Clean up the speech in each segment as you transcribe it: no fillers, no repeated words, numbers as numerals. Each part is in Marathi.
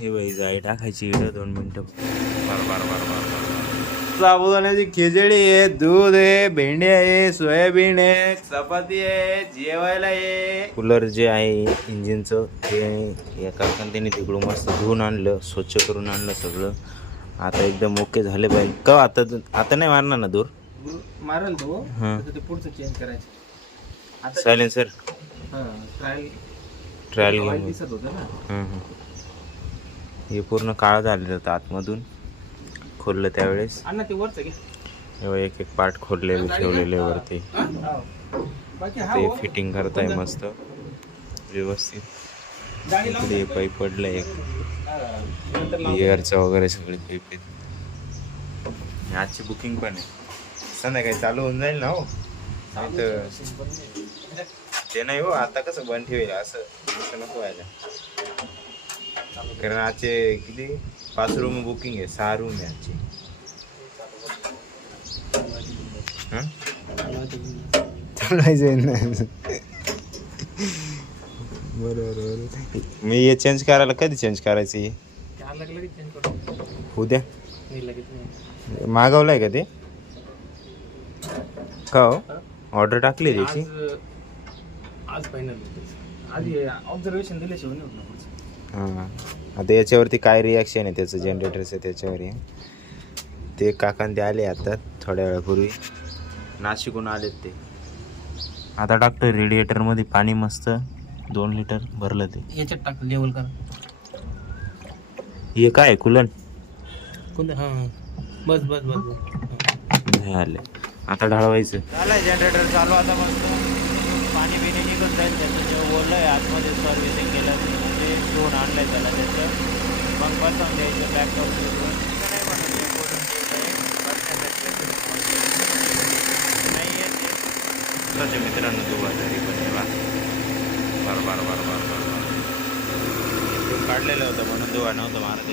हे बाई जाई टाकायची इकडं 2 मिनिटं. साबुदाण्याची खिचडी आहे, दूध आहे, भेंडी आहे, सोयाबीन आहे, चपाती आहे, जेवायला आहे. कूलर जे आहे इंजिनचं ते एका त्यांनी तिकडून मस्त धुवून आणलं, स्वच्छ करून आणलं सगळं. आता एकदम ओके झाले पाहिजे का. आता नाही मारणार ना दूर मारल तो. हां ते पुढचं चेंज करायचं आता. सायलेन्सर ट्रायल घेऊन दिसत होतं ना. हे पूर्ण काळं झालेलं होतं आतमधून खोललं त्यावेळेस. अण्णा ते वरचं घे. तेव्हा एक पार्ट खोललेले ठेवलेले वरती. ते फिटिंग करताय मस्त व्यवस्थित. इकडे पाईप पडलं एक एअरचं वगैरे सगळे पाईप आहेत. आजची बुकिंग पण आहे, संध्याकाळी चालू होऊन जाईल ना. हो ते नाही हो, आता कसं बंद ठेवेल असं नको व्हायला. कारण आजचे किती 5 रूम बुकिंग आहे, 6 रूम आहे आजची. बरोबर. मी हे चेंज करायला कधी चेंज करायचं हे उद्या मागवलंय का ते का हो? ऑर्डर टाकली त्याची आज फायनल. आधी ऑब्झर्वेशन दिल्याशिवाय नाही होत. हां आता याच्यावरती काय रिॲक्शन आहे त्याचं जनरेटरचं त्याच्यावर आहे. ते काकान ते आले आता थोड्या वेळापूर्वी नाशिकहून आलेत ते. आता टाकतोय रेडिएटरमध्ये पाणी मस्त 2 लिटर भरलं ते. याच्यात टाक लेवल कर. हे काय कुलन कोणतं? हां बस बस बस बस. नाही आले. आता ढाळवायचं झालं. जनरेटर चालू आता मस्त पाणी बिणी निघून जाईल त्याचं. जे ओलं आहे आतमध्ये सर्व्हिसिंग केलं म्हणजे घेऊन आणलंय त्याला त्याचं. मग बसवून द्यायचं बॅक करून नाही म्हणून हे बोलून नाही येते मित्रांनो. दुवा तरी पण बार काढलेलं होतं म्हणून दुवा नव्हतं मारत.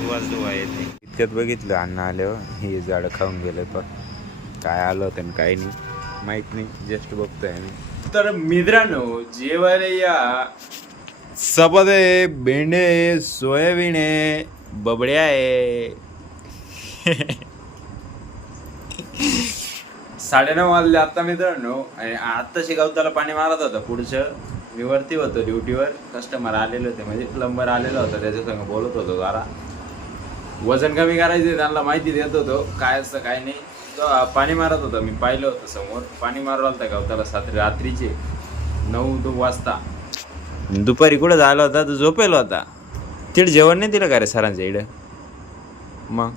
तेव्हा दुवा येते. इतक्यात बघितलं अन्न आल्यावर हे झाडं खाऊन गेलं. पण काय आलं होतं आणि काय नाही माहित नाही, जस्ट बघतोय आम्ही. तर मित्रांनो जेवायला या. चपाती आहे, भेंडे आहे, सोयाबीन आहे, बबड्या आहे. 9:30 वाजले आता मित्रांनो. आणि आत्ताशी गवताला पाणी मारत होतं. पुढचं मी वरती होतो ड्युटीवर. कस्टमर आलेले होते म्हणजे प्लंबर आलेला होता, त्याच्या संग बोलत होतो. जरा वजन कमी करायचे त्यांना माहिती देत होतो काय असतं काय नाही. पाणी मारत होतं, मी पाहिलं होतं समोर. पाणी मारलं होतं गवताला रात्रीचे 9 वाजता. दुपारी कुठं झाला होता तर झोपेल होता. तिकडे जेवण नाही दिलं का रे सरांच्या इकडं? मग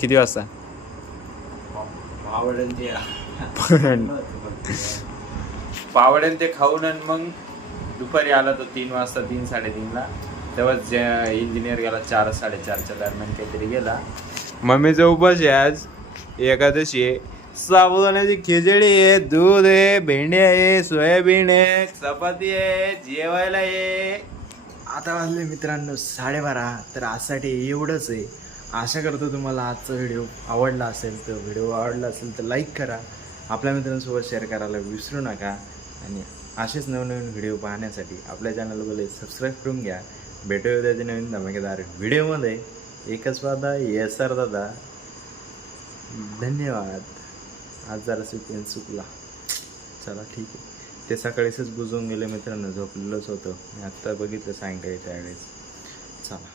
किती वाजता? पावड्यान ते खाऊन आणि मग दुपारी आला तो 3 वाजता, 3 साडेतीनला. तेव्हाच इंजिनियर गेला 4 साडेचारच्या दरम्यान काहीतरी गेला. मम्मीचं उपास आहे आज, एकादशी आहे. साबुदाण्याची खिचडी आहे, दूध आहे, भेंडी आहे, सोयाबीन आहे, चपाती आहे, जेवायला आहे. आता वाजले मित्रांनो 12:30. तर आजसाठी एवढंच आहे. आशा करतो तुम्हाला आजचा व्हिडिओ आवडला असेल. तर व्हिडिओ आवडला असेल तर लाईक करा, आपल्या मित्रांसोबत शेअर करायला विसरू नका. आणि असेच नवनवीन व्हिडिओ पाहण्यासाठी आपल्या चॅनलला सबस्क्राईब करून घ्या. भेटूया उद्याच्या नवीन धमाकेदार व्हिडिओमध्ये. एकच वादा येसर दादा. धन्यवाद. आज जरा चुकला. चला ठीक आहे. ते सकाळीच बुजवून गेले मित्रांनो, झोपलेलंच होतं. मी आत्ता बघितलं सायंकाळी त्यावेळेस. चला.